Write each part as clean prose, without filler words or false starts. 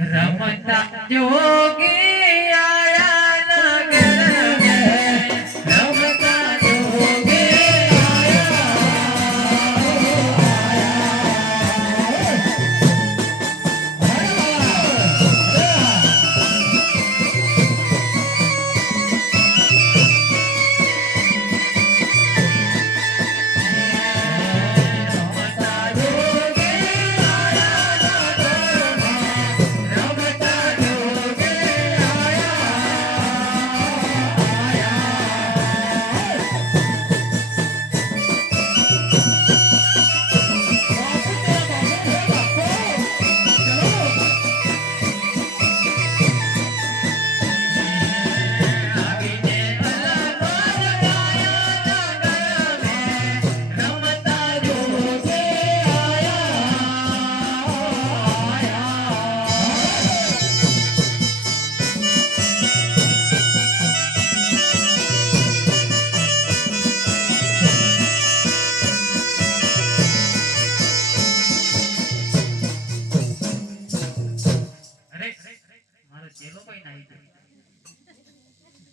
રમતા જોગી આયા નગર મેં રમતા જોગી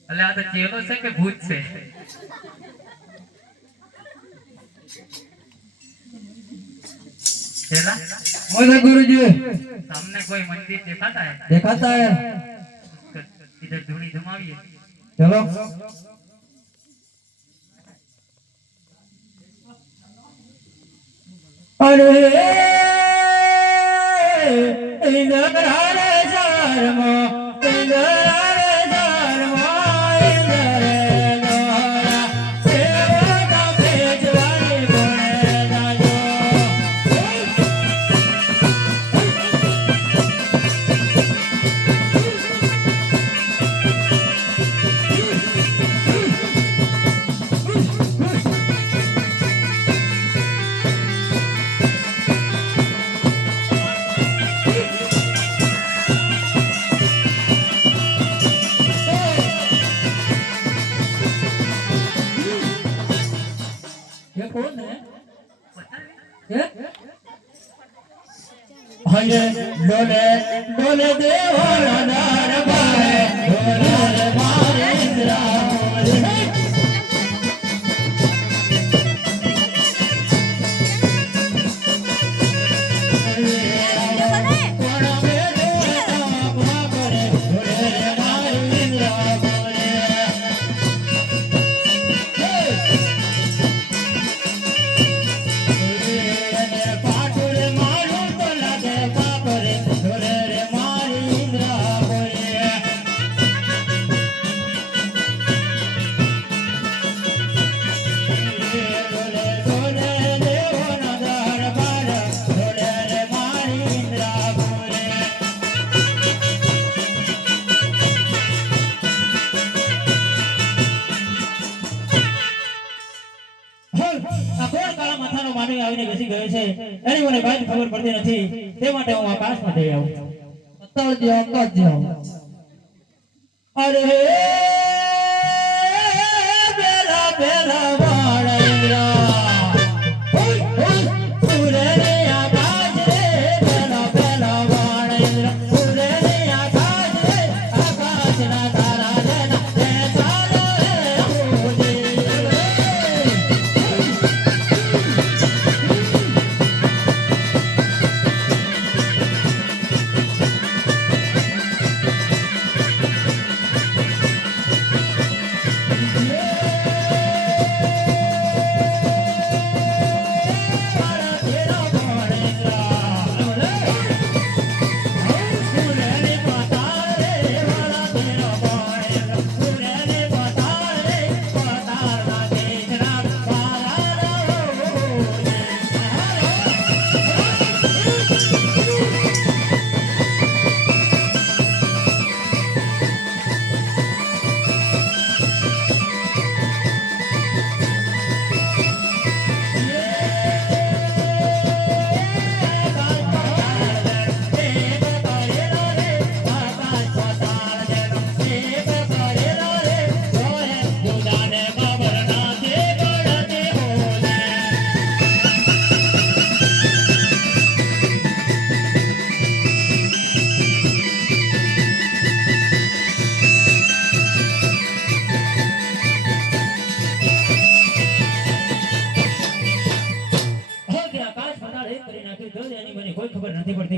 અલે આ તો ચેલો છે કે ભૂત છે? चला बोले गुरुजी सामने कोई मंदिर दिखाता है? दिखाता है, इधर धुनी धुमाइए। चलो। अरे इधर हरे शर्मा इधर हरे शर्मा इधर लोरा तेरा का पेजवानी बने जाओ। ये कौन है? ये हरे डोले डोले देवाना दरबार डोले मारे इंद्रा बोले આવીને બેસી ગયો છે એની મને કાંઈ ખબર પડતી નથી તે માટે હું આકાશમાં જઈ આવું અત્યારે આકાશ જાઉં અરે બેલા બેલા વાળા ઉરે રે આકાશ રે બેલા બેલા વાળા ઉરે રે આકાશ રે આકાશના તારા લેના રે ચાલો રે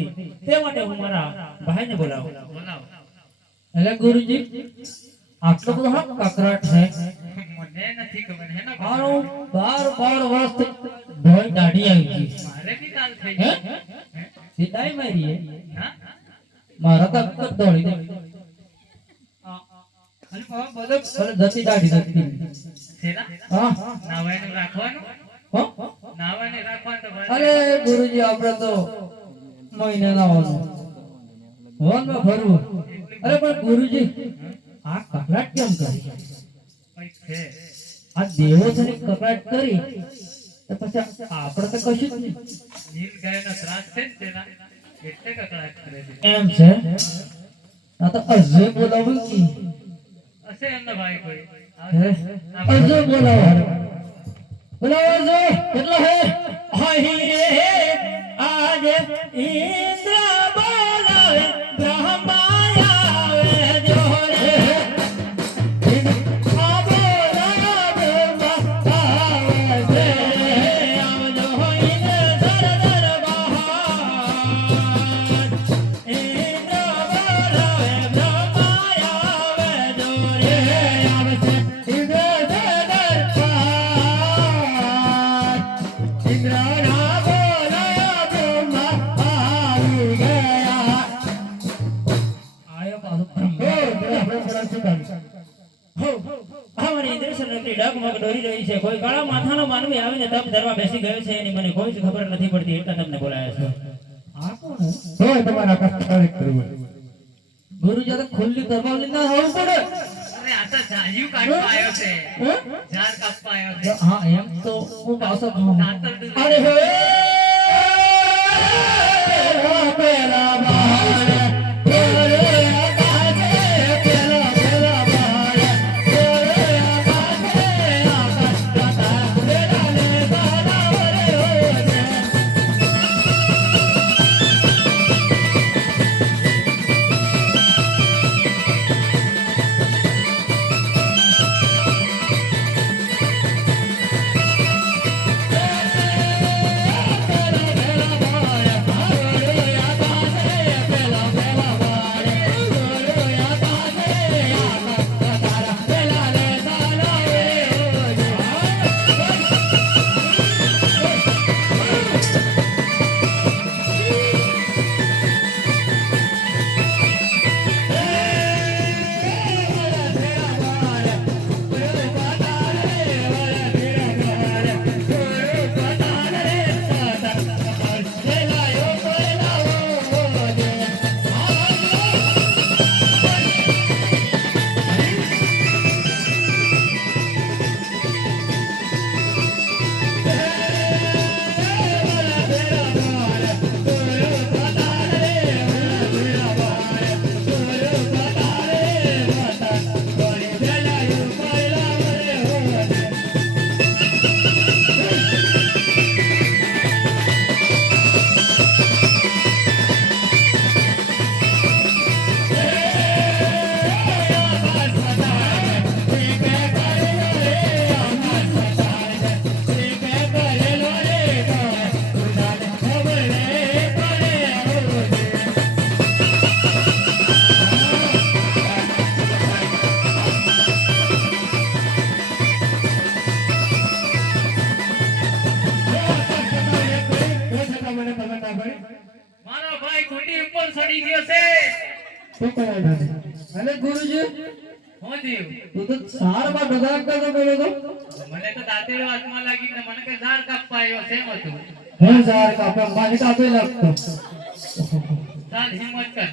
નથી તે માટે હું મારા ભાઈને બોલાવું. બોલાવો. એટલે ગુરુજી આટલો બધો હા કકરાટ છે. મને નથી ખબર હેનો મારું 12 વર્ષથી ભોય દાઢી આવી ગઈ. મારે બી કાલ થઈ હે ગયું. સીધાઈ મારી હે હા મારા તો અક્કર દોડી દે. અરે બાબા બધો જતી દાઢી જતી. શેના હા નાવાનું રાખવાનું હા નાવાને રાખવાનું તો બરાબર. અરે ગુરુજી આપણે તો મહિને લાવવાનું વનમાં ફરવું. અરે પણ ગુરુજી આ કકડાટ કેમ કરી? કંઈક છે. આ દેવો છે કકડાટ કરી તો પછી આપણે તો કશું જ નહીં. નીલ ગાયનો ત્રાસ છે ને તેના એટલે કકળાટ કરે છે. એમ છે આ તો અજય બોલાવું કી હશે એમનો ભાઈ કોઈ હે અજય બોલાવો બોલાવો અજય કેટલો હે અહીં રે આજ ઇન્દ્ર બોલાવે બ્રહ્મા આવે જો રે આ બોલાવે બ્રહ્મા આવે આવજો ઇન્દ્ર દરબાર ઇન્દ્ર બોલાવે બ્રહ્મા આવે જો રે આવશે ઇન્દ્ર દરબાર ઇન્દ્રના બોલાયા બ્રહ્મા આવી ગયા. આયો પાછો બ્રહ્મા. અમારી ઇન્દ્રસન નગરી ડાગમગ દોરી રહી છે. કોઈ કાળા માથાનો માનવી આવીને તપ ધરવા બેસી ગયો છે એની મને કોઈ જ ખબર નથી પડતી એટલે તમને બોલાયા છે. આ કોણ હે? હોય તમારા કષ્ટ કરવું ગુરુજી તો ખુલ્લી દરબાર લીધા હોવું પડે. અરે આ તો જાજિયું કાઢવા આવ્યો છે. હે? ઝાડ કાપવા આવ્યો છે. હા એમ તો હું પાછો ખાઉં. દાંતર દૂધ. અરે હે પેલા બહાર ઓરે આકાશે પેલા પેલા બહાર ઓરે આકાશે આકાશ કાતા પેલા લે બાલા ઓરે ઓરે. મારો ભાઈ કુંડી ઉપર ચડી ગયો છે. અરે ગુરુજી હું થયું? તું તો સારમાં ડગાક કરતો બોલ્યો તો. મને તો દાંતેડો હાથમાં લાગીને મને કે ઝાડ કાપવા આવ્યો છે. એમ હતું. હે સાર કાપે માને કાપે લાગતો. ચાલ હિંમત કર.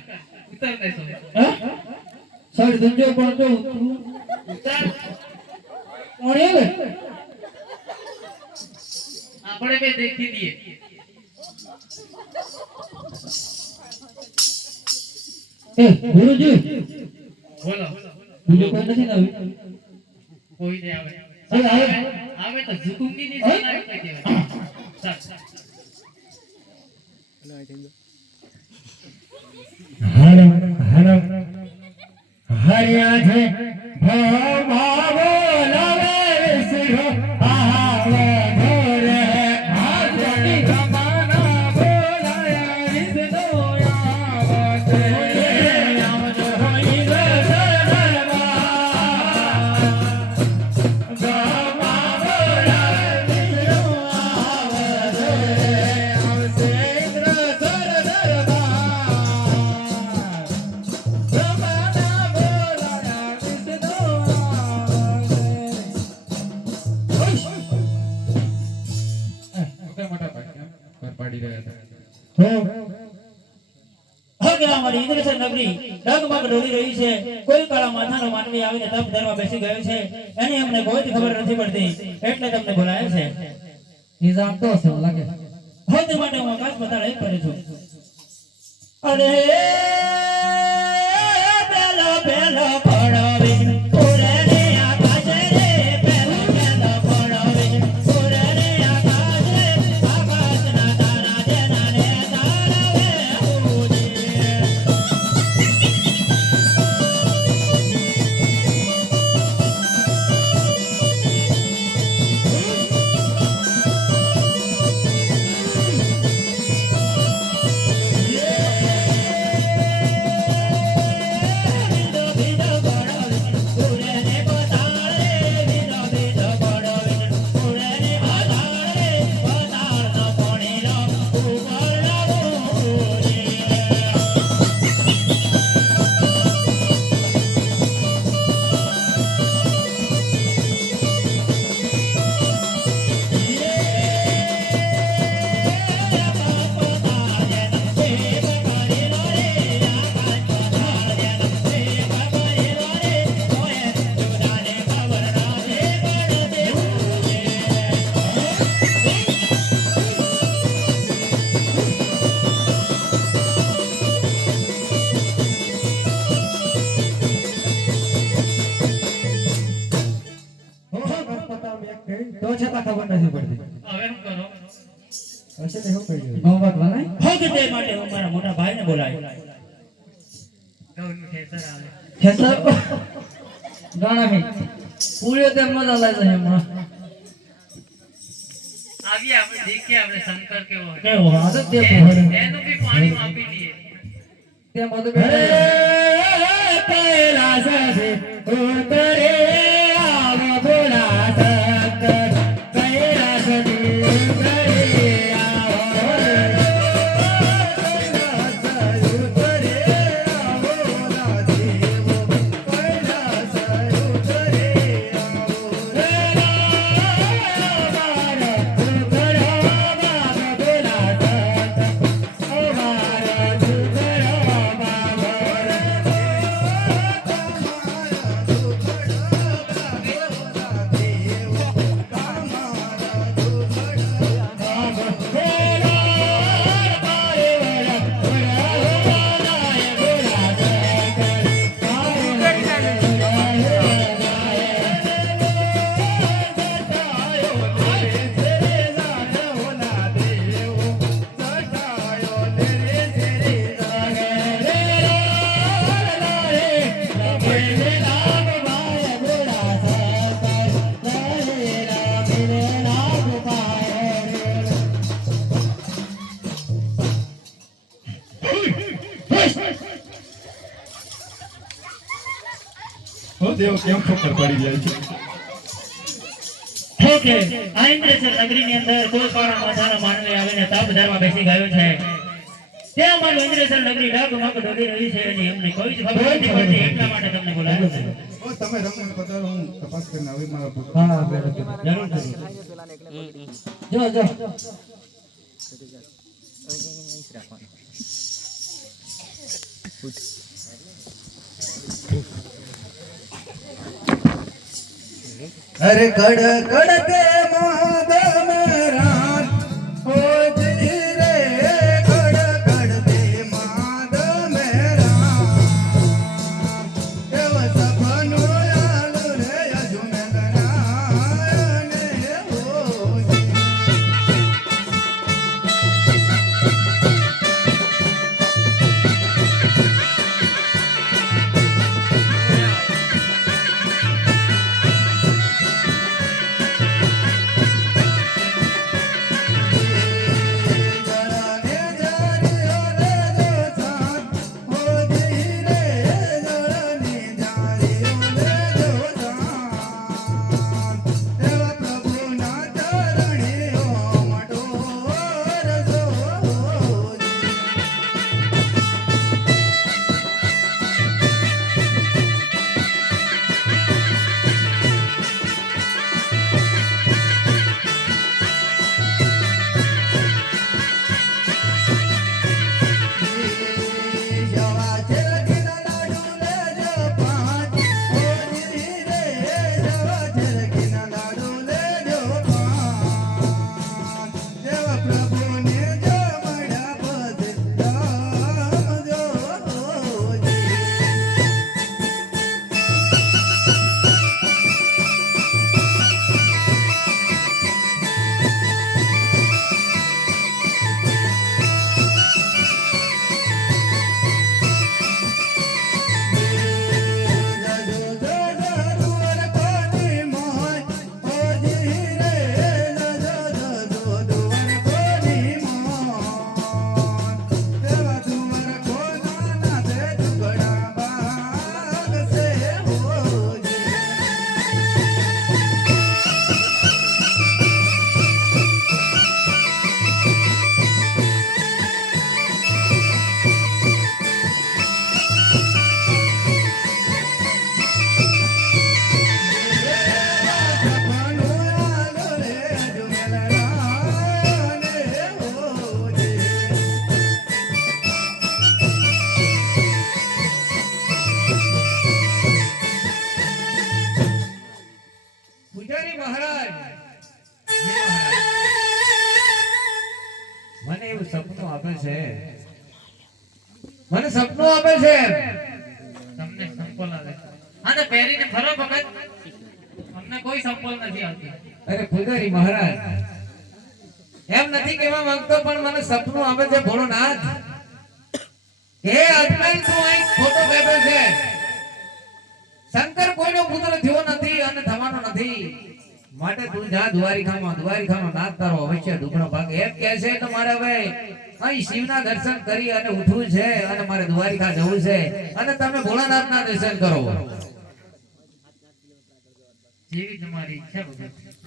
ઉતર દેશો. હે સાઈડ દંજો પડતો ઉતર. કોણે લે આપણે બે દેખી દઈએ. એ ગુરુજી બોલો. બીજો કોઈ નથી ને આવી? કોઈ નહીં આવે. અરે આવે. આવે તો ઝુકુંગી ની સાઈડ આવી કહી દેવાય. ચાલ. હર હર હરિયા છે ભાવો લવે સિંહ આવે ઘોરે હાજરી જમાના બોલાયા વિષ્ણુ ઇન્દ્રેશન નગરી ડગમગ ડોલી રહી છે કોઈ કાળા માથાનો માનવી આવીને તપ ધરવા બેસી ગયો છે એની અમને કોઈ જ ખબર નથી પડતી એટલે તમને બોલાયા છે એ જાણતો હશે એવું લાગે હવે તે માટે હું આકાશ પતાળ એક કરું છું અરે પેલો પેલો પડવે ઉરે રે આકાશ રે પેલો પેલો પડવે ઉરે રે આકાશ રે આકાશના તારા જેના ને તારા ઉજે તો છતાં ખબર નથી પડતી હવે શું કરો હશે ને એવું કહી હોમવર્ક બનાય ભગ તે માટે હું મારા મોટા ભાઈને બોલાવ્યો ગૌનું ખેતર આવે ખેતર ગાણા મે પૂરી તે મજા લાગે છે એમાં આવી આપણે દેખીએ આપણે શંકર કેવો હતો. કેવો હતો તે એનું બી પાણી આપી દઈએ તે બધું બેઠે કૈલાસ ઉતરે આવ ભોળા શંકર કૈલાસ ઉતરે આવો કૈલાસ ઉતરે આવો રાધેવ કૈલાસ ઉતરે આવો દેવ કેમ ખબર પડી જાય છે ઓકે આ ઇન્દ્રેશન નગરીની અંદર કોઈ પણ માથાનો માનવી આવીને તપ ધરવા બેસી ગયો છે ત્યાં મારું ઇન્દ્રેશન નગરી ડગમગ ડોલી રહી છે એની અમને કોઈ જ ખબર નથી પડતી એટલા માટે તમને બોલાવ્યો છે ઓ તમે રમણ પધારો હું તપાસ કરીને આવી મારા પુત્ર હા બેઠો જરૂર જરૂર જો જો અરે કડ કડતે માદ મેરા ઓ જી રે કડ કડતે માદ મેરા દેવ સપનો આલુ રે અજુને નારાયણે હોજી મને સપનું આપે છે તમને સંપલ આવે આને પહેરીને ફરો ભગત અમને કોઈ સંપલ નથી આવતી અરે પૂજારી મહારાજ એમ નથી કેવા માંગતો પણ મને સપનું આવે છે ભોળોનાથ હે અજમેર તું અહીં ખોટો બેઠો છે શંકર કોઈનો પુત્ર થયો નથી અને થવાનો નથી માટે તું જા દ્વારિકાનો નાથ તારો અવશ્ય દુગણો ભાગ એમ કહે છે તો મારે હવે અહીં શિવના દર્શન કરી અને ઉઠવું છે અને મારે દ્વારિકા જવું છે અને તમે ભોળાનાથના દર્શન કરો જેવી તમારી ઈચ્છા ભગત